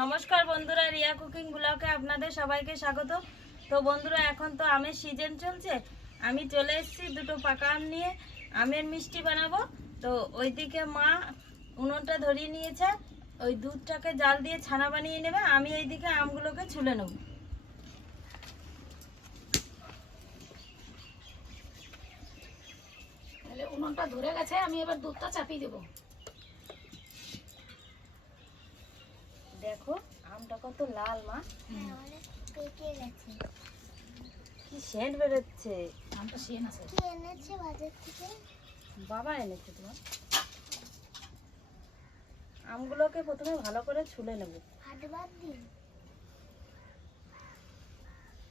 নমস্কার বন্ধুরা, রিয়া কুকিং ব্লগে আপনাদের সবাইকে স্বাগত। তো বন্ধুরা, এখন তো আমের সিজন চলছে। আমি চলে এসেছি দুটো পাকা আম নিয়ে, আমের মিষ্টি বানাবো। তো ওইদিকে মা উনুনটা ধরিয়ে নিয়েছে, ওই দুধটাকে জাল দিয়ে ছানা বানিয়ে নেবে, আমি এইদিকে আমগুলোকে ছুলে নেব। উনুনটা ধরে গেছে, আমি এবার দুধটা চাপিয়ে দেবো। দেখো আমটা কত লাল মা। পেকে গেছে কি সেন্ট বেরোচ্ছে? আমটা সেন আছে কি এনেছে বাজার থেকে? বাবা এনেছে তোমার। আমগুলোকে প্রথমে ভালো করে ছুলে নেব। দিন।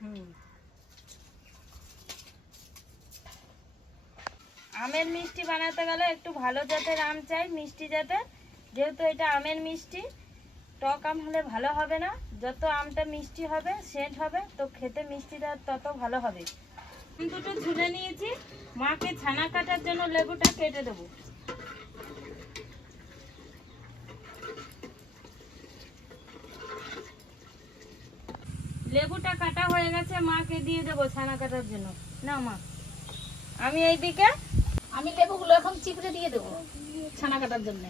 হুম। আমের মিষ্টি বানাতে গেলে একটু ভালো জাতের আম চাই মিষ্টি জাতের। যেহেতু এটা আমের মিষ্টি টক আম হলে ভালো হবে না। যত আমটা মিষ্টি হবে, সেন্ট হবে, তো খেতে মিষ্টিটা তত ভালো হবে। আম দুটো ঝুলে নিয়েছি। মাকে ছানা কাটার জন্য লেবুটা কেটে দেবো। লেবুটা কাটা হয়ে গেছে, মাকে দিয়ে দেবো ছানা কাটার জন্য। না, মা। আমি এইদিকে আমি লেবুগুলো এখন চিপড়ে দিয়ে দেবো ছানা কাটার জন্য।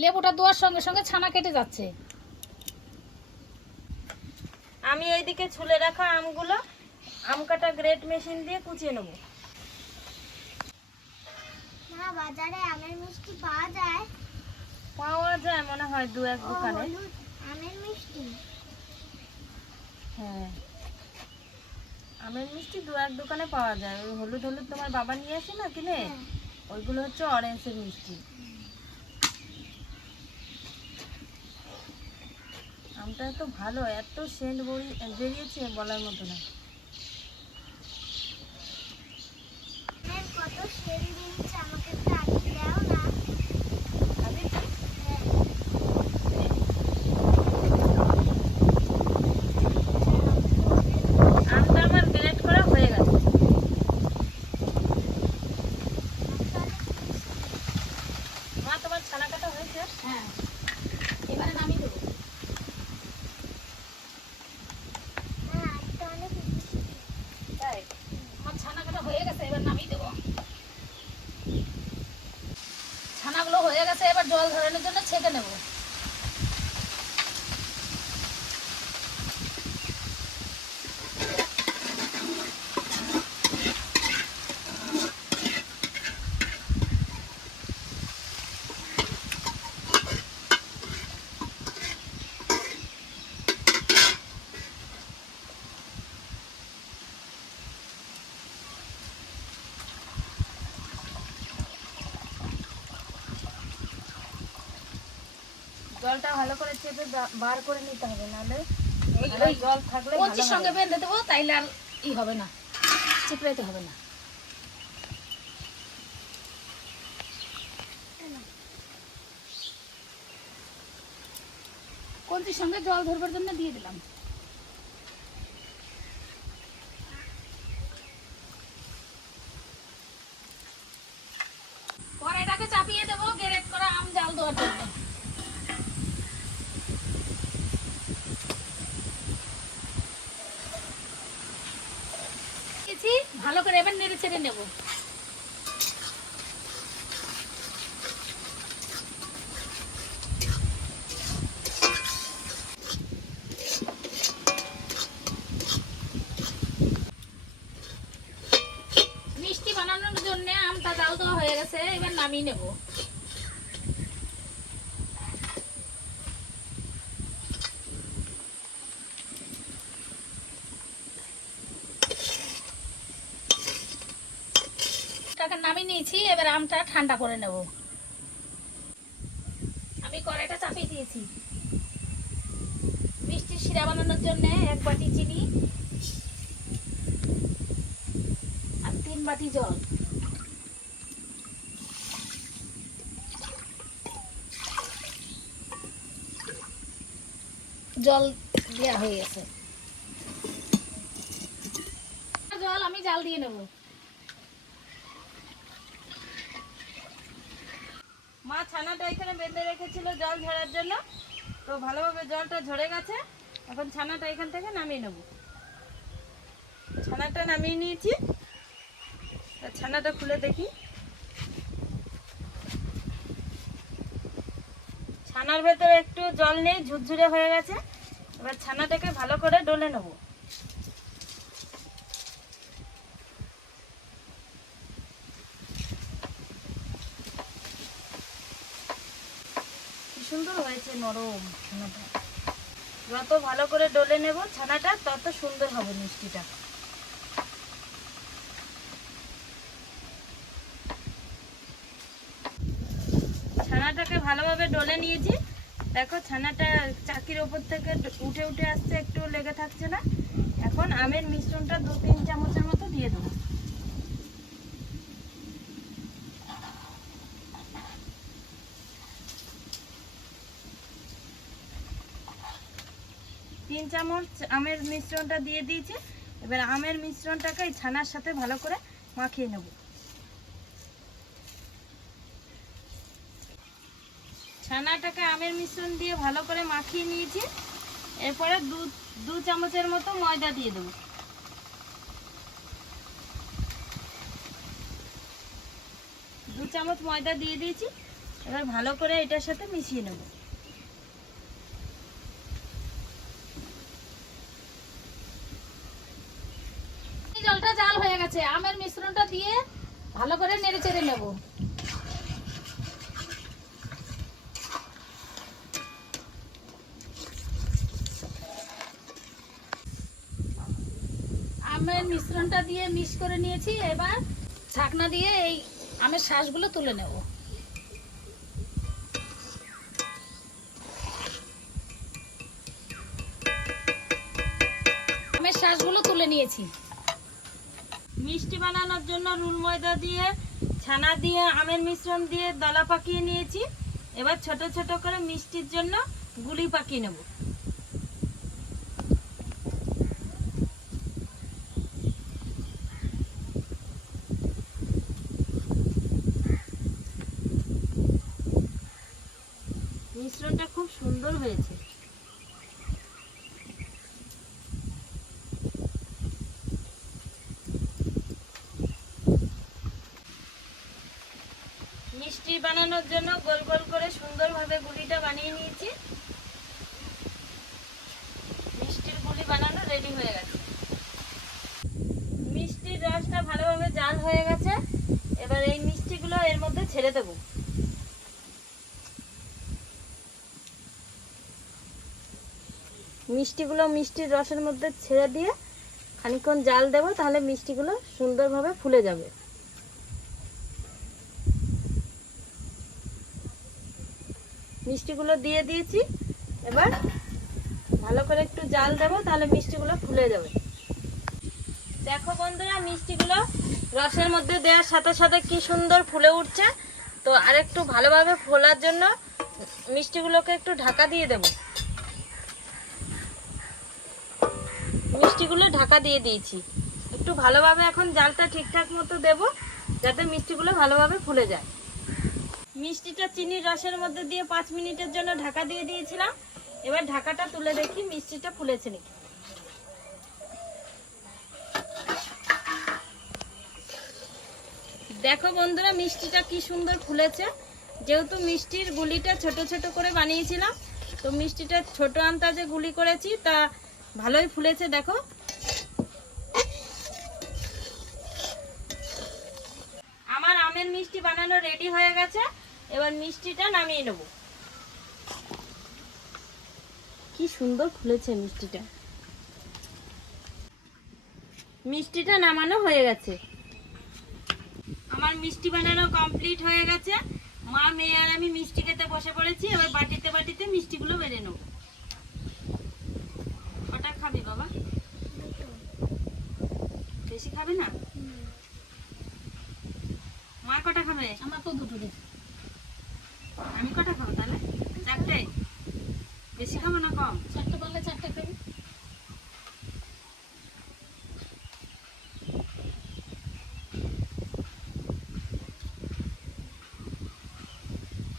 লেবুটা দেওয়ার সঙ্গে সঙ্গে ছানা কেটে যাচ্ছে। আমি এইদিকে ছুলে রাখা আমগুলো আম কাটা গ্রেট মেশিন দিয়ে কুচিয়ে নেব। মা বাজারে আমের মিষ্টি পাওয়া যায়? পাওয়া যায় মনে হয় দু এক দোকানে। আমের মিষ্টি। হ্যাঁ। আমের মিষ্টি দু এক দোকানে পাওয়া যায়। ওই হলুদ হলুদ তোমার বাবা নিয়ে আসে না কিনে? হ্যাঁ। ওইগুলো হচ্ছে অরেঞ্জের মিষ্টি। আমটা এত ভালো এত সেন্ট বেরিয়েছে বলার মতো না আমের কত সেল দিয়েছে আমাকে একটু আগে দাও না খাবি? হ্যাঁ। আমটা আমার গ্রেট করা হয়ে গেছে মা তোমার ছানা কাটা হয়েছে হ্যাঁ এবারে নামিয়ে দেবো মা আজকে অনেক মিষ্টি। তাই আমার ছানা কাটা হয়ে গেছে এবার নামিয়ে দেবো ছানাগুলো হয়ে গেছে এবার জল ধরানোর জন্য ছেঁকে নেব জলটা ভালো করে চেপে বার করে নিতে হবে নাহলে ওই- জল থাকলে কঞ্চির সঙ্গে বেঁধে দেবো তাইলে আর ই হবে না চিপড়াইতে হবে না। কঞ্চির সঙ্গে জল ধরবার জন্য দিয়ে দিলাম। কড়াইটাকে চাপিয়ে দেবো গ্রেট করা আম জাল দেওয়ার জন্য দিয়েছি, ভালো করে এবার নেড়ে ছেড়ে নেব। মিষ্টি বানানোর জন্য আমটা জাল দেওয়া হয়ে গেছে, এবার নামিয়ে নেব টাকা নামিয়ে নিয়েছি আমটা ঠান্ডা করে নেব। আমি কড়াইটা চাপিয়ে দিয়েছি। মিষ্টির শিরা বানানোর জন্য এক বাটি চিনি আর তিন বাটি জল। জল দেওয়া হয়ে গেছে। জল আমি জাল দিয়ে নেব। ছানাটা এখানে বেঁধে রেখেছিল জল ঝরার জন্য। তো ভালোভাবে জলটা ঝরে গেছে। এখন ছানাটা এখান থেকে নামিয়ে নেব। ছানাটা নামিয়ে নিয়েছি। ছানাটা খুলে দেখি। ছানার ভেতরে একটু জল নেই, ঝুরঝুরে হয়ে গেছে। এবার ছানাটাকে ভালো করে ডলে নেব কি হয়েছে নরম ছানাটা। যত ভালো করে ডলে নেব ছানাটা, তত সুন্দর হবে মিষ্টিটা। ছানাটাকে ভালোভাবে ডলে নিয়েছি। দেখো ছানাটা চাকির ওপর থেকে উঠে উঠে আসছে, একটু লেগে থাকছে না। এখন আমের মিশ্রণটা দু তিন চামচের মতো দিয়ে দেবো। তিন চামচ আমের মিশ্রণটা দিয়ে দিয়েছি। এবার আমের মিশ্রণটাকে এই ছানার সাথে ভালো করে মাখিয়ে নেব। ছানাটাকে আমের মিশ্রণ দিয়ে ভালো করে মাখিয়ে নিয়েছি। এরপরে দু দু চামচের মতো ময়দা দিয়ে দেবো। দু চামচ ময়দা দিয়ে দিয়েছি। এবার ভালো করে এটার সাথে মিশিয়ে নেব এই জলটা জাল হয়ে গেছে আমের মিশ্রণটা দিয়ে ভালো করে নেড়ে চেড়ে নেব। আমের মিশ্রণটা দিয়ে মিক্স করে নিয়েছি, এবার ছাকনা দিয়ে এই আমের শ্বাসগুলো তুলে নেব। আমের শ্বাসগুলো তুলে নিয়েছি। মিষ্টি বানানোর জন্য রুল ময়দা দিয়ে, ছানা দিয়ে, আমের মিশ্রণ দিয়ে দলা পাকিয়ে নিয়েছি। এবার ছোট ছোট করে মিষ্টির জন্য গুলি পাকিয়ে নেব। মিশ্রণটা খুব সুন্দর হয়েছে মিষ্টি বানানোর জন্য গোল গোল করে সুন্দরভাবে গুলিটা বানিয়ে নিয়েছি। মিষ্টির গুলি বানানো রেডি হয়ে গেছে। মিষ্টির রসটা ভালোভাবে জাল হয়ে গেছে। এবার এই মিষ্টিগুলো এর মধ্যে ছেড়ে দেবো। মিষ্টিগুলো মিষ্টির রসের মধ্যে ছেড়ে দিয়ে খানিকক্ষণ জাল দেবো, তাহলে মিষ্টিগুলো সুন্দরভাবে ফুলে যাবে। মিষ্টিগুলো দিয়ে দিয়েছি। এবার ভালো করে একটু জাল দেবো, তাহলে মিষ্টিগুলো ফুলে যাবে। দেখো বন্ধুরা, মিষ্টিগুলো রসের মধ্যে দেওয়ার সাথে সাথে কি সুন্দর ফুলে উঠছে। তো আরেকটু ভালোভাবে ফোলার জন্য মিষ্টিগুলোকে একটু ঢাকা দিয়ে দেব। মিষ্টিগুলো ঢাকা দিয়ে দিয়েছি। একটু ভালোভাবে এখন জালটা ঠিকঠাক মতো দেব, যাতে মিষ্টিগুলো ভালোভাবে ফুলে যায়। মিষ্টিটা চিনির রসের মধ্যে দিয়ে পাঁচ মিনিটের জন্য ঢাকা দিয়ে দিয়েছিলাম। এবার ঢাকাটা তুলে দেখি মিষ্টিটা ফুলেছে নাকি। দেখো বন্ধুরা, মিষ্টিটা কি সুন্দর ফুলেছে। যেহেতু মিষ্টির গুলিটা ছোট ছোট করে বানিয়েছিলাম, তো মিষ্টিটা ছোট আন্তাজে গুলি করেছি, তা ভালোই ফুলেছে, দেখো। আমার আমের মিষ্টি বানানো রেডি হয়ে গেছে। এবার মিষ্টিটা নামিয়ে নেব। কি সুন্দর ফুলেছে মিষ্টিটা। মিষ্টিটা নামানো হয়ে গেছে। আমার মিষ্টি বানানো কমপ্লিট হয়ে গেছে। মা মেয়ে আর আমি মিষ্টি খেতে বসে পড়েছি। এবার বাটিতে বাটিতে মিষ্টিগুলো বেড়ে নেব। কটা খাবি বাবা? বেশি খাবে না? মা কটা খাবে? আমার তো দুটো দে আমি কটা খাব তাহলে চারটে বেশি খাব না কম চারটে বললে চারটে খাবি।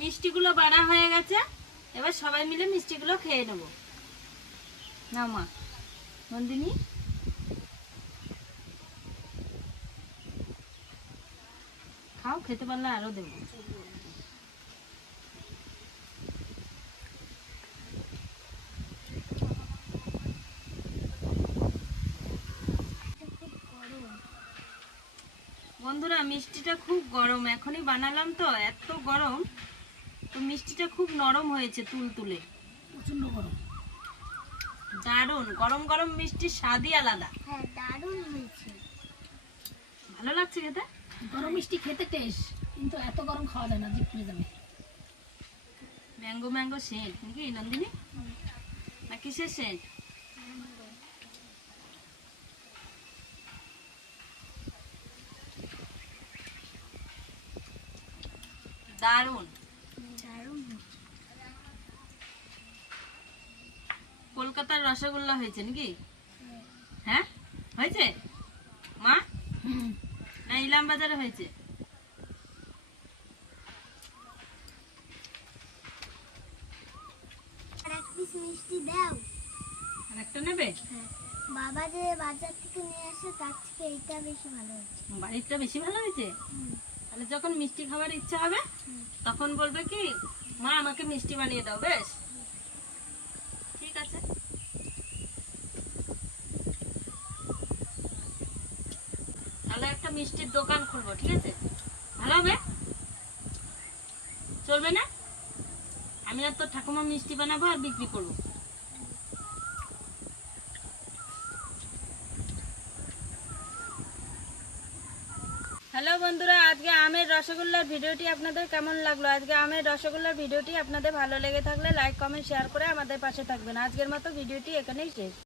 মিষ্টিগুলো বাড়া হয়ে গেছে। এবার সবাই মিলে মিষ্টিগুলো খেয়ে নেব। না মা, নন্দিনী। খাও, খেতে পারলে আরও দেবো বন্ধুরা মিষ্টিটা খুব গরম এখনই বানালাম তো এত গরম। তো মিষ্টিটা খুব নরম হয়েছে তুল তুলে প্রচণ্ড গরম। দারুণ গরম গরম মিষ্টির স্বাদই আলাদা। হ্যাঁ দারুণ হয়েছে। ভালো লাগছে খেতে? গরম মিষ্টি খেতে টেস্ট কিন্তু এত গরম খাওয়া যায় না জিভ পুড়ে যাবে। ম্যাঙ্গো ম্যাঙ্গো সেন্ট নাকি নন্দিনী? না কিসের সেন্ট? দারুণ। দারুণ। কলকাতার রসগোল্লা হয়েছে নাকি? হ্যাঁ। হয়েছে? মা? না ইলাম বাজারে হয়েছে? মিষ্টি দাও। আর একটা নেবে? হ্যাঁ। বাবা যে বাজার থেকে নিয়ে আসে তার থেকে এইটা বেশি ভালো হচ্ছে বাড়িরটা বেশি ভালো হয়েছে। তাহলে যখন মিষ্টি খাবার ইচ্ছা হবে, তখন বলবে কি, মা, আমাকে মিষ্টি বানিয়ে দাও, বেশ। ঠিক আছে? তাহলে একটা মিষ্টির দোকান খুলবো, ঠিক আছে? ভালো হবে? চলবে না? আমি আর তোর ঠাকুমা মিষ্টি বানাবো আর বিক্রি করব। বন্ধুরা, আজকে আমের রসগোল্লার ভিডিওটি আপনাদের কেমন লাগল? আজকে আমের রসগোল্লার ভিডিওটি আপনাদের ভালো লেগে থাকলে লাইক কমেন্ট শেয়ার করে আমাদের পাশে থাকবেন। আজকের মতো ভিডিওটি এখানেই শেষ।